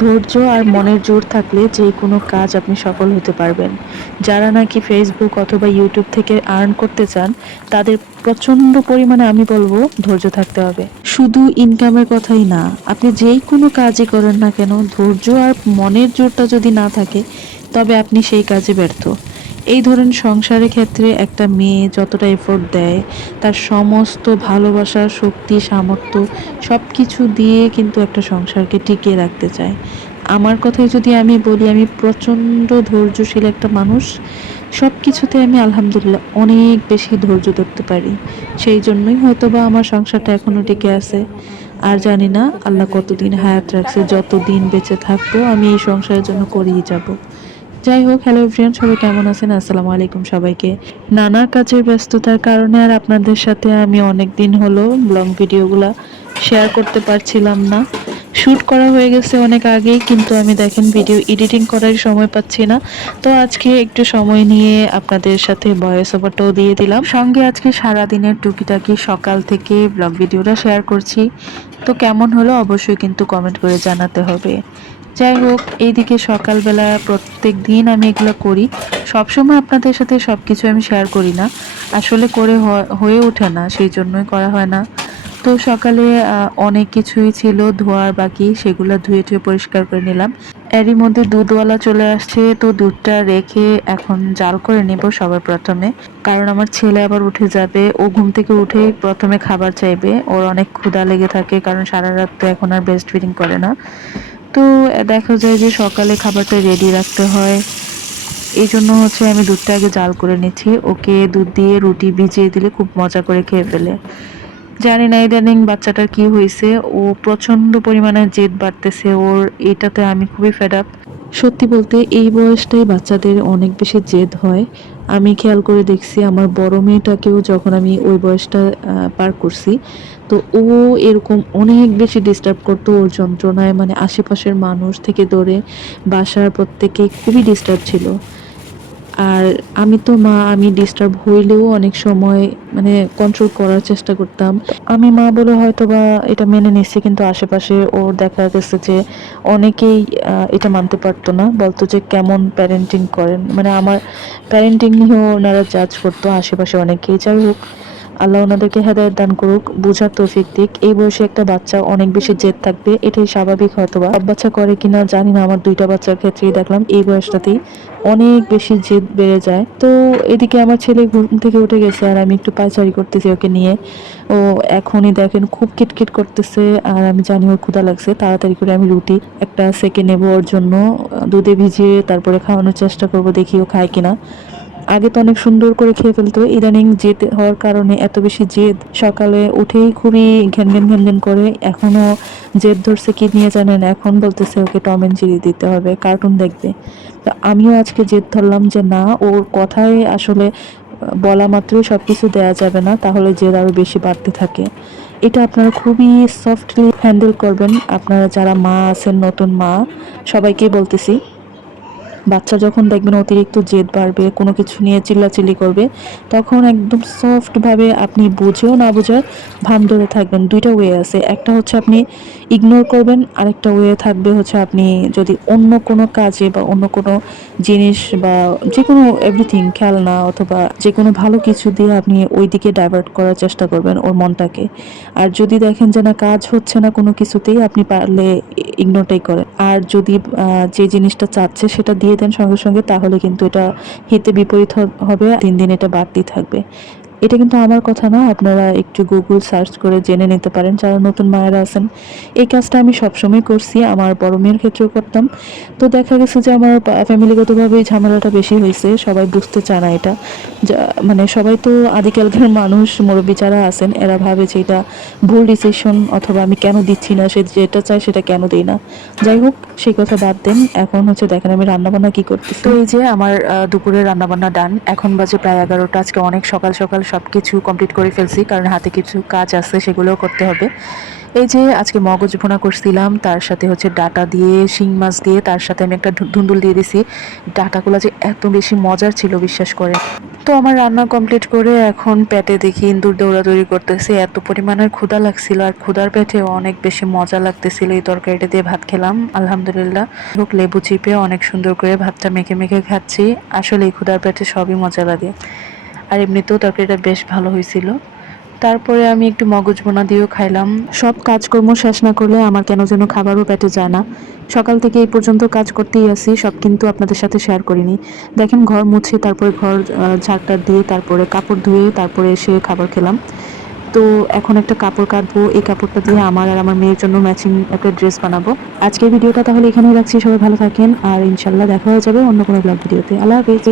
ধৈর্য আর মনের জোর থাকলে যে কোনো কাজ আপনি সফল হতে পারবেন। যারা নাকি ফেসবুক অথবা ইউটিউব থেকে আর্ন করতে চান, তাদের প্রচন্ড পরিমাণে আমি বলবো ধৈর্য থাকতে হবে। শুধু ইনকামের কথাই না, আপনি যেই কোনো কাজই করেন না কেন, ধৈর্য আর মনের জোরটা যদি না থাকে, তবে আপনি সেই কাজে ব্যর্থ। এই ধরেন সংসারের ক্ষেত্রে একটা মেয়ে যতটা এফোর্ট দেয়, তার সমস্ত ভালোবাসা, শক্তি, সামর্থ্য সবকিছু দিয়ে কিন্তু একটা সংসারকে টিকিয়ে রাখতে চায়। আমার কথাই যদি আমি বলি, আমি প্রচন্ড ধৈর্যশীল একটা মানুষ। সবকিছুতে আমি আলহামদুলিল্লাহ অনেক বেশি ধৈর্য ধরতে পারি। সেই জন্যই হয়তোবা আমার সংসারটা এখনো টিকে আছে। আর জানি না আল্লাহ কতদিন হায়াত রাখছে, যতদিন বেঁচে থাকবো আমি এই সংসারের জন্য করেই যাব। যাই হোক, হ্যালো এভরিওয়ান, সবাই কেমন আছেন? আসসালামু আলাইকুম সবাইকে। নানা কাজের ব্যস্ততার কারণে আর আপনাদের সাথে আমি অনেক দিন হলো লং ভিডিওগুলা শেয়ার করতে পারছিলাম না। শুট করা হয়ে গেছে অনেক আগেই, কিন্তু আমি দেখেন ভিডিও এডিটিং করার সময় পাচ্ছি না। তো আজকে একটু সময় নিয়ে আপনাদের সাথে ভয়েস ওভারটাও দিয়ে দিলাম, সঙ্গে আজকে সারাদিনের টুকিটাকি সকাল থেকে ব্লগ ভিডিওটা শেয়ার করছি। তো কেমন হলো অবশ্যই কিন্তু কমেন্ট করে জানাতে হবে। যাই হোক, এইদিকে সকালবেলা প্রত্যেক দিন আমি এগুলো করি। সবসময় আপনাদের সাথে সবকিছু আমি শেয়ার করি না, আসলে করে হয়ে ওঠে না, সেই জন্যই করা হয় না। তো সকালে অনেক কিছুই ছিল ধোয়ার বাকি, সেগুলো ধুয়ে টুয়ে পরিষ্কার করে নিলাম। এরই মধ্যে দুধওয়ালা চলে আসছে, তো দুধটা রেখে এখন জাল করে নেব সবার প্রথমে। কারণ আমার ছেলে আবার উঠে যাবে, ও ঘুম থেকে উঠেই প্রথমে খাবার চাইবে, ওর অনেক ক্ষুধা লেগে থাকে, কারণ সারা রাত তো এখন আর ব্রেস্ট ফিডিং করে না। তো দেখা যায় যে সকালে খাবারটা রেডি রাখতে হয়, এই জন্য হচ্ছে আমি দুধটা আগে জাল করে নিচ্ছি। ওকে দুধ দিয়ে রুটি ভিজিয়ে দিলে খুব মজা করে খেয়ে ফেলে। জানি না ইদানিং বাচ্চাটার কি হয়েছে, ও প্রচন্ড পরিমাণে জেদ বাড়তেছে ওর, এটাতে আমি খুবই ফেড আপ। সত্যি বলতে এই বয়সটাই বাচ্চাদের অনেক বেশি জেদ হয়। আমি খেয়াল করে দেখছি আমার বড় মেয়েটাকেও, যখন আমি ওই বয়সটা পার করছি, তো ও এরকম অনেক বেশি ডিস্টার্ব করতো ওর যন্ত্রণায়, মানে আশেপাশের মানুষ থেকে ধরে বাসার প্রত্যেকেই খুবই ডিস্টার্ব ছিল। আর আমি তো মা, আমি ডিস্টার্ব হইলেও অনেক সময় মানে কন্ট্রোল করার চেষ্টা করতাম। আমি মা বলে হয়তো বা এটা মেনে নিচ্ছি, কিন্তু আশেপাশে ওর দেখা গেছে যে অনেকেই এটা মানতে পারতো না, বলতো যে কেমন প্যারেন্টিং করেন, মানে আমার প্যারেন্টিং নিয়েও ওনারা জাজ করতো আশেপাশে অনেকেই। যাই হোক, আল্লাহ ওনাদেরকে হেদায়েত দান করুক, বোঝার তৌফিক দিক। এই বয়সে একটা বাচ্চা অনেক বেশি জেদ থাকবে, এটাই স্বাভাবিক। হয়তোবা সব বাচ্চা করে কিনা জানি না, আমার দুইটা বাচ্চার ক্ষেত্রেই দেখলাম এই বয়সটাতেই অনেক বেশি জেদ বেড়ে যায়। তো এদিকে আমার ছেলে ঘুম থেকে উঠে গেছে আর আমি একটু পায়চারি করতেছি ওকে নিয়ে। ও এখনই দেখেন খুব কিটকিট করতেছে, আর আমি জানি ওর ক্ষুধা লাগছে, তাড়াতাড়ি করে আমি রুটি একটা সেকে নেবো ওর জন্য। দুধে ভিজিয়ে তারপরে খাওয়ানোর চেষ্টা করব, দেখি ও খায় কিনা। আগে তো অনেক সুন্দর করে খেয়ে ফেলতো, ইদানিং জেদ হওয়ার কারণে এত বেশি জেদ, সকালে উঠেই খুবই ঘ্যান ঘ্যান ঘ্যান ঘ্যান করে। এখনো জেদ ধরছে কি নিয়ে জানেন, এখন বলতেছে ওকে টম এন্ড জেরি দিতে হবে, কার্টুন দেখবে। তো আমিও আজকে জেদ ধরলাম যে না, ওর কথায় আসলে বলা মাত্রই সবকিছু দেয়া যাবে না, তাহলে জেদ আরো বেশি বাড়তে থাকে। এটা আপনারা খুবই সফটলি হ্যান্ডেল করবেন, আপনারা যারা মা আছেন, নতুন মা, সবাইকেই বলতেছি। বাচ্চা যখন দেখবেন অতিরিক্ত জেদ বাড়বে, কোনো কিছু নিয়ে চিল্লাচিল্লি করবে, তখন একদম সফট ভাবে আপনি বুঝেও না বোঝার ভান ধরে থাকবেন। দুইটা ওয়ে আছে, একটা হচ্ছে আপনি ইগনোর করবেন, আরেকটা ওয়ে থাকবে হচ্ছে আপনি যদি অন্য কোনো কাজে বা অন্য কোনো জিনিস বা যে কোনো এভরিথিং, খেলনা অথবা যে কোনো ভালো কিছু দিয়ে আপনি ওই দিকে ডাইভার্ট করার চেষ্টা করবেন ওর মনটাকে। আর যদি দেখেন যে না, কাজ হচ্ছে না কোনো কিছুতেই, আপনি পারলে ইগনোরটাই করেন। আর যদি যে জিনিসটা চাচ্ছে সেটা দিয়ে দেন সঙ্গে সঙ্গে, তাহলে কিন্তু এটা হিতে বিপরীত হবে, দিন দিন এটা বাড়তেই থাকবে। এটা কিন্তু আমার কথা না, আপনারা একটু গুগল সার্চ করে জেনে নিতে পারেন যারা নতুন মায়েরা আছেন। এই কাজটা আমি সবসময় করছি, আমার বড় মেয়ের ক্ষেত্রেও করতাম। তো দেখা গেছে যে আমার ফ্যামিলিগতভাবে এই ঝামেলাটা বেশি হয়েছে, সবাই বুঝতে চায় না এটা। মানে সবাই তো আদিকালকার মানুষ, মুরব্বী যারা আছেন এরা ভাবে যে এটা ভুল ডিসিশন, অথবা আমি কেন দিচ্ছি না, সে যেটা চায় সেটা কেন দিই না। যাই হোক, সেই কথা বাদ দেন। এখন হচ্ছে দেখেন আমি রান্নাবান্না কি করতেছি। তো এই যে আমার দুপুরের রান্নাবান্না ডান, এখন বাজে প্রায় 11টা। আজকে অনেক সকাল সকাল সবকিছু কমপ্লিট করে ফেলছি, কারণ হাতে কিছু কাজ আছে, সেগুলোও করতে হবে। এই যে আজকে মগজ ভুনা করছিলাম, তার সাথে হচ্ছে ডাটা দিয়ে, শিং মাছ দিয়ে, তার সাথে আমি একটা ধুন্দুল দিয়ে দিছি। ডাটাগুলো যে এত বেশি মজার ছিল বিশ্বাস করে। তো আমার রান্না কমপ্লিট করে এখন পেটে দেখি ইন্দুর দৌড়াদৌড়ি করতেছে, এত পরিমাণের ক্ষুধা লাগছিল আর ক্ষুধার পেটে অনেক বেশি মজা লাগতেছিল এই তরকারিটা দিয়ে ভাত খেলাম আলহামদুলিল্লাহ। হোক লেবু চিপে অনেক সুন্দর করে ভাতটা মেখে মেখে খাচ্ছি। আসলে এই ক্ষুধার পেটে সবই মজা লাগে। আর এমনিতেও তরকারিটা বেশ ভালো হয়েছিল। তারপরে আমি একটু মগজ ভুনা দিয়েও খাইলাম। সব কাজকর্ম শেষ না করলে আমার কেন যেন খাবারও পেটে যায় না। সকাল থেকে এই পর্যন্ত কাজ করতেই আছি, সব কিন্তু আপনাদের সাথে শেয়ার করিনি। দেখেন ঘর মুছে, তারপরে ঘর ঝাড়টার দিয়ে, তারপরে কাপড় ধুয়ে, তারপরে এসে খাবার খেলাম। তো এখন একটা কাপড় কাটবো, এই কাপড়টা দিয়ে আমার আর আমার মেয়ের জন্য ম্যাচিং একটা ড্রেস বানাবো। আজকের ভিডিওটা তাহলে এখানেই রাখছি, সবাই ভালো থাকেন আর ইনশাল্লাহ দেখা হয়ে যাবে অন্য কোনো ব্লগ ভিডিওতে। আল্লাহ হাফেজ।